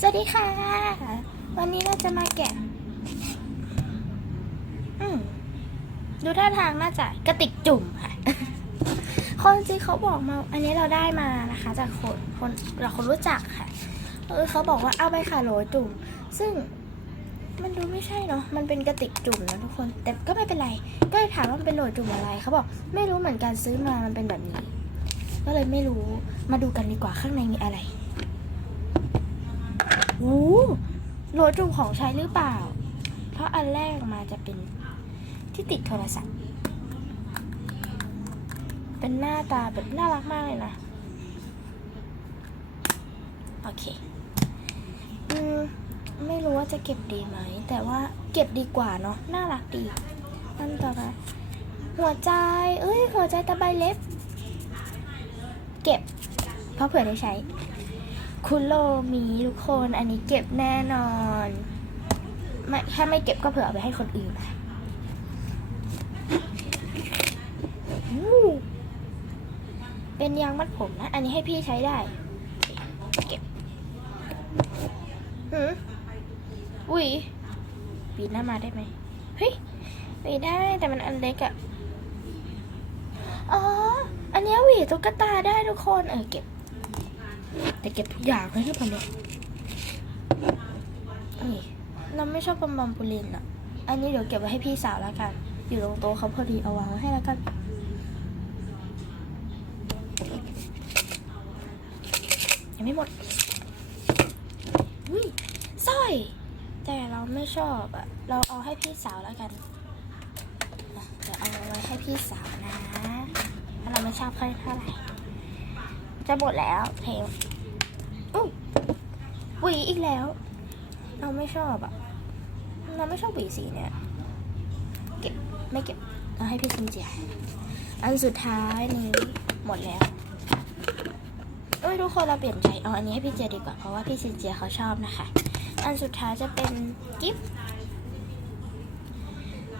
สวัสดีค่ะ วันนี้เราจะมาแกะ อืมดูท่าทางน่าจะกระติกจุ่มค่ะ คนจริงเขาบอกมา อันนี้เราได้มานะคะ จากคนคนเราคนรู้จักค่ะ เออเขาบอกว่าเอาไปค่ะโหลจุ่ม ซึ่งมันดูไม่ใช่เนาะ มันเป็นกระติกจุ่มนะทุกคน แต่ก็ไม่เป็นไร ก็เลยถามว่ามันเป็นโหลจุ่มอะไร เขาบอก ไม่รู้เหมือนกันซื้อมา มันเป็นแบบนี้ ก็เลยไม่รู้ มาดูกันดีกว่าข้างในมีอะไร โอ้โหลจุ่มของใช้หรือเปล่า เพราะอันแรกมาจะเป็นที่ติดโทรศัพท์ เป็นหน้าตาแบบน่ารักมากเลยนะ โอเค อืม ไม่รู้ว่าจะเก็บดีไหม แต่ว่าเก็บดีกว่าเนาะ น่ารักดีอันต่อมาหัวใจ เอ้ย หัวใจตะไบเล็บ เก็บ เพราะเผื่อได้ใช้ คุโรมีทุกคนอันนี้เก็บแน่นอนไม่ถ้าไม่เก็บก็เผื่อเอาไปให้คนอื่นค่ะเป็นยางมัดผมนะ อันนี้ให้พี่ใช้ได้ เก็บหืมอุ้ยปีนหน้ามาได้ไหมเฮ้ยปีนได้แต่มันอันเล็กอะอ๋อ อันนี้หวีตุ๊กตาได้ทุกคน เออเก็บ แต่เก็บทุกอย่างเลยที่ผมเนี่ยนี่เราไม่ชอบปอมบอมปูลินอะ อันนี้เดี๋ยวเก็บไว้ให้พี่สาวแล้วกัน อยู่ตรงโต๊ะเขาพอดีเอาวางไว้ให้แล้วกันยังไม่หมดอุ้ยสร้อย แต่เราไม่ชอบอะ เราเอาให้พี่สาวแล้วกันอะเดี๋ยวเอาไว้ให้พี่สาวนะ เราไม่ชอบค่อยเท่าไหร่ จะหมดแล้วเพลง วีอีกแล้ว เราไม่ชอบอะเราไม่ชอบหวีสีเนี่ย เก็บไม่เก็บเราให้พี่ซินเจียอันสุดท้ายนี้หมดแล้วเอ้ยทุกคนเราเปลี่ยนใจเอาอันนี้ให้พี่เจียดีกว่าเพราะว่าพี่ซินเจียเขาชอบนะคะ อันสุดท้ายจะเป็นกิฟต์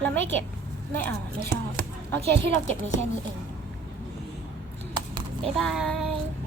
เราไม่เก็บไม่เอาไม่ชอบ โอเคที่เราเก็บมีแค่นี้เองบ๊ายบาย